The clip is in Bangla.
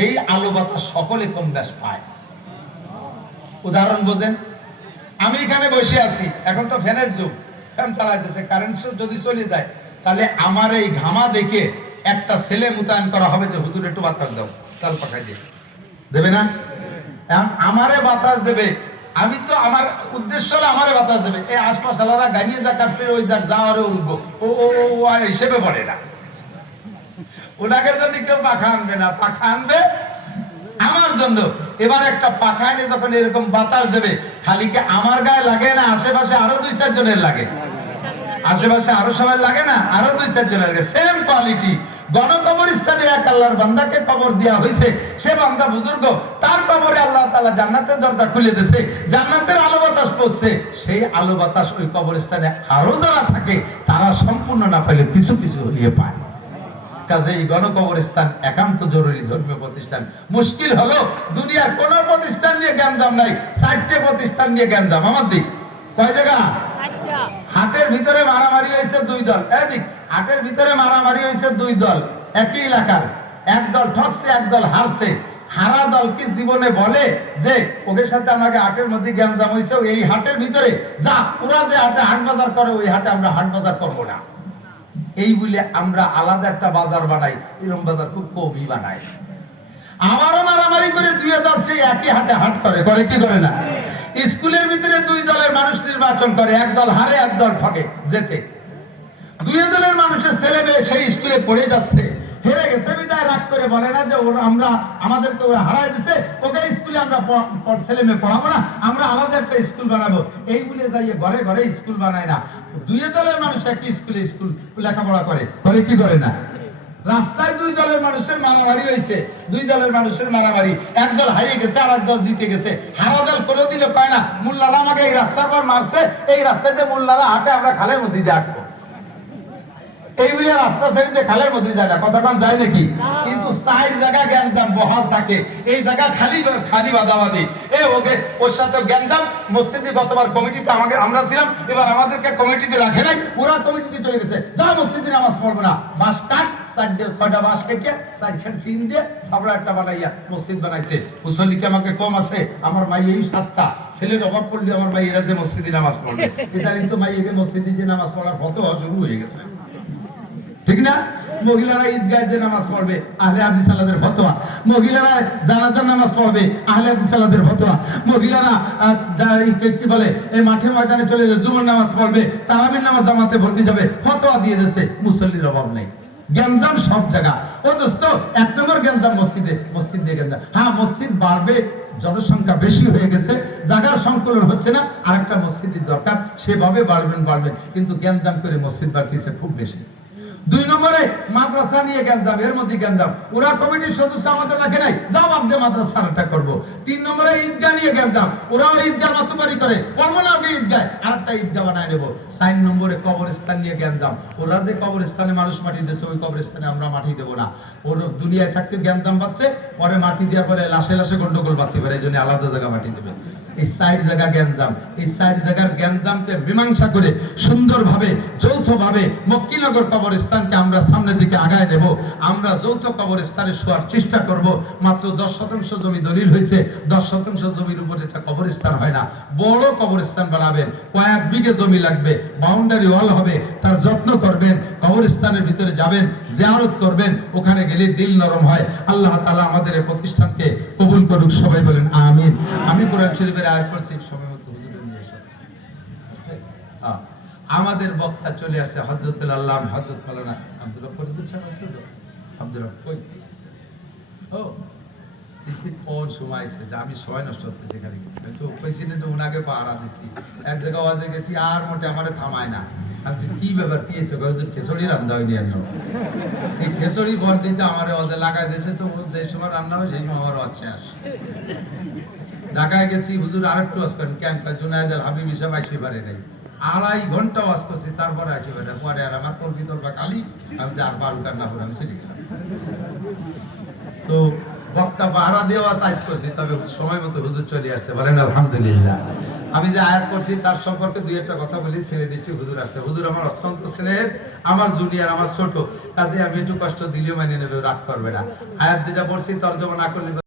সেই আলো বাতাস সকলে কম বেশ পায়। উদাহরণ বোঝেন, আমি এখানে বসে আছি, এখন তো ফ্যানের যুগ, ফ্যান চালাইতেছে, কারেন্ট যদি চলে যায় তাহলে আমার এই ঘামা দেখে একটা ছেলে মোতায়েন করা হবে যে হুজুর একটু বাতাস দাও, চাল পাখাই দিয়ে দেবে না? আমারে বাতাস দেবে, আমি তো আমার উদ্দেশ্য হলো আমারে বাতাস দেবে। এই আশপাশালারা গাড়িয়ে যা কাটবে ওই যাক যাওয়ারে উঠবো, ও হিসেবে পড়ে না। ওনাকে জন্য কেউ পাখা আনবে না, পাখা আনবে আমার জন্য। এবার একটা পাখা এনে যখন এরকম বাতাস দেবে, খালি কি আমার গায়ে লাগে না, আশেপাশে আরো 2-4 জনের লাগে, আশেপাশে আরো সবাই লাগে না, আরো 2-4 জনের লাগে। Same quality. গণকবরস্থানে এক আল্লাহর বান্দাকে কবর দেওয়া হয়েছে, সে বান্দা বুজুর্গ, তার কবরে আল্লাহ তাআলা জান্নাতের দরজা খুলে দিয়েছে, জান্নাতের আলো বাতাস পড়ছে। সেই আলো বাতাস ওই কবরস্থানে আরো যারা থাকে তারা সম্পূর্ণ না পেলে কিছু কিছু হলিয়ে পায়। কাজেই গণকবরস্থান একান্ত জরুরি ধর্মীয় প্রতিষ্ঠান। মুশকিল হলো দুনিয়ার কোন প্রতিষ্ঠান নিয়ে গ্যাঞ্জাম নাই, 4টে প্রতিষ্ঠান নিয়ে গ্যাঞ্জাম। আমার দিক কয় জায়গা? হাটের ভিতরে মারামারি হয়েছে 2 দল, এদিক হাটের ভিতরে মারামারি হয়েছে 2 দল, একই এলাকার, এক দল ঠকছে, এক দল হারছে। হারা দল কি জীবনে বলে যে ওদের সাথে আমাকে হাটের মধ্যে গ্যাঞ্জাম হয়েছে, এই হাটের ভিতরে যা ওরা যে হাটে হাট বাজার করে ওই হাটে আমরা হাট বাজার করবো না? এই বলে আমরা আলাদা একটা বাজার বানাই, এরকম বাজার খুব কমই বানাই। আমারও মারামারি করে 2 দল সেই একই হাটে হাট করে, করে কি করে না? স্কুলের ভিতরে 2 দলের মানুষ নির্বাচন করে, এক দল হারে এক দল ঠকে যেতে। 2 দলের মানুষের ছেলে মেয়ে সেই স্কুলে পড়ে যাচ্ছে, হেরে গেছে বিদায় রাগ করে বলে না যে আমরা আমাদেরকে ওরা হারায় দিচ্ছে, ওকে স্কুলে আমরা ছেলে মেয়ে পড়াবো না, আমরা আলাদা একটা স্কুল বানাবো। এই বলে যাইয়ে ঘরে ঘরে স্কুল বানায় না। 2 দলের মানুষ একই স্কুলে স্কুল লেখাপড়া করে, করে কি করে না? রাস্তায় 2 দলের মানুষের মারামারি হয়েছে, 2 দলের মানুষের মারামারি, এক দল হারিয়ে গেছে আর এক দল জিতে গেছে। হারা দল করে দিলে পায় না, মোল্লারা আমাকে এই রাস্তার পর মারছে, এই রাস্তায় যে মোল্লারা হাঁটে আমরা খালের মধ্যে দিয়ে হাঁটবো। এই বলে রাস্তা ছেড়ে খালের মধ্যে যায় না, কতক্ষণ যায় নাকি? কিন্তু 4 জায়গা গ্যাঞ্জাম বহাল থাকে, এই জায়গা খালি খালি বাদাবাদি। ওকে ওর সাথে গ্যাঞ্জাম। মসজিদে গতবার কমিটিতে আমরা ছিলাম, এবার আমাদেরকে কমিটিতে রাখে নাই, ওরা কমিটিতে চলে গেছে, যা মসজিদে নামাজ পড়বো না। বাস কাট 4 বাস কেটে 4 টিন দিয়ে সাবড়া একটা বানাইয়া মসজিদ বানাইছে। মুসল্লি কি আমাকে কম আছে? আমার মাই এই 7টা ছেলের অভাব পড়লে আমার মাই এরা যে মসজিদে নামাজ পড়বে, এটা কিন্তু মাই একে মসজিদে যে নামাজ পড়ার ফতোয়া শুরু হয়ে গেছে, ঠিক না? মহিলারা ঈদগাহে যে নামাজ পড়বে আহলে হাদিস সালাদের ফতোয়া, মহিলারা জানাজার নামাজ পড়বে আহলে হাদিস সালাদের ফতোয়া, মহিলারা কি বলে এই মাঠে ময়দানে চলে যাবে জুমার নামাজ পড়বে, তারাবির নামাজ জামাতে ভর্তি যাবে, ফতোয়া দিয়ে দিয়েছে। মুসল্লির অভাব নেই, গ্যাঞ্জাম সব জায়গা। ও দোস্ত 1 নম্বর গ্যাঞ্জাম মসজিদে, মসজিদ দিয়ে গ্যাঞ্জাম। হ্যাঁ, মসজিদ বাড়বে, জনসংখ্যা বেশি হয়ে গেছে, জায়গার সংকলন হচ্ছে না, আরেকটা মসজিদের দরকার, সেভাবে বাড়বেন, কিন্তু গ্যাঞ্জাম করে মসজিদ বাড়তেছে খুব বেশি। 2 নম্বরে মাদ্রাসা নিয়ে গ্যাঞ্জাম, এর মধ্যে গ্যাঞ্জাম, ওরা কমিটির সদস্য আমাদের রাখে নাই, যাও আপনি মাদ্রাসাটা করবো। 3 নম্বরে ঈদগাহ নিয়ে গ্যাঞ্জাম, ওরা ঈদগাহ মাতুবাড়ি করে, করবো না আমি ঈদগাহ, আরেকটা ঈদগাহ বানায় নেবো। 4 নম্বরে কবরস্থান নিয়ে গ্যাঞ্জাম, ওরা যে কবরস্থানে মানুষ মাটি দিয়েছে ওই কবরস্থানে আমরা মাটি দেবো না। ওর দুনিয়ায় থাকতে গ্যাঞ্জাম বাঁচছে, পরে মাটি দেওয়ার পরে লাশে লাশে গন্ডগোল বাঁধতে পারে, এই জন্য আলাদা জায়গা মাটি দেবে। এই 4 জায়গা গ্যাঞ্জাম, এই 4 জায়গার গ্যাঞ্জামকে মীমাংসা করে সুন্দরভাবে যৌথভাবে মক্কিনগর কবরস্থানকে আমরা সামনের দিকে আগায় নেব। আমরা যৌথ কবরস্থানে শোয়ার চেষ্টা করব। মাত্র 10% জমি দলিল হয়েছে, 10% জমির উপরে একটা কবরস্থান হয় না। বড় কবরস্থান বানাবেন, কয়েক বিঘে জমি লাগবে, বাউন্ডারি ওয়াল হবে, তার যত্ন করবেন, কবরস্থানের ভিতরে যাবেন, জিয়ারত করবেন, ওখানে গেলে দিল নরম হয়। আল্লাহ তাআলা আমাদের এই প্রতিষ্ঠানকে কবুল করুক, সবাই বলেন আমিন। আমি কোরআন শরীফের আয়াত পড়ছি, সময় মতো হুজুরে নিয়ে এসো। আমাদের বক্তা চলে আসছে হযরতুল আল্লামা হযরত মাওলানা আব্দুল ফরিদ সাহেব আছে তো? আব্দুল কই? ও ইসতি কোন সময় আছে যে আমি সময় নষ্ট করতে যেখানে তো কইছি না যে উনাকে পাহারা দিচ্ছি, এক জায়গা ওয়াজে গেছি আর মোটে আমারে থামায় না। আমি কি ব্যাপার কি হয়েছে? হুজুর খিচুড়ি রান্না হয়নি আমি, এই খিচুড়ি ভর দিতে আমারে ওয়াজে লাগাই দিয়েছে, তো যে সময় রান্না হয় সেই সময় আমার ওয়াজ শেষ। ঢাকায় গেছি, হুজুর আরেকটু ওয়াজ করেন, কেন? জুনায়েদ আল হাবিব হিসাব আসতে পারে নাই, 2.5 ঘন্টা ওয়াজ করছি, তারপরে আসতে পারে। পরে আর আমার কলবি তলবা কালি, আমি আর 12 কার না করে আমি চলে গেলাম। তো বক্তা বক্তা পাহারা দেওয়া সাইজ করছি, তবে সময় মতো হুজুর চলে আসছে, বলেন আলহামদুলিল্লাহ। আমি যে আয়াত করছি তার সম্পর্কে দুই একটা কথা বলি, ছেড়ে দিচ্ছি। হুজুর আসছে, হুজুর আমার অত্যন্ত স্নেহের, আমার জুনিয়র, আমার ছোট কাজে, আমি একটু কষ্ট দিলেও মানে নেবে, রাগ করবে না। আয়াত যেটা পড়ছি তর্জমা না করলে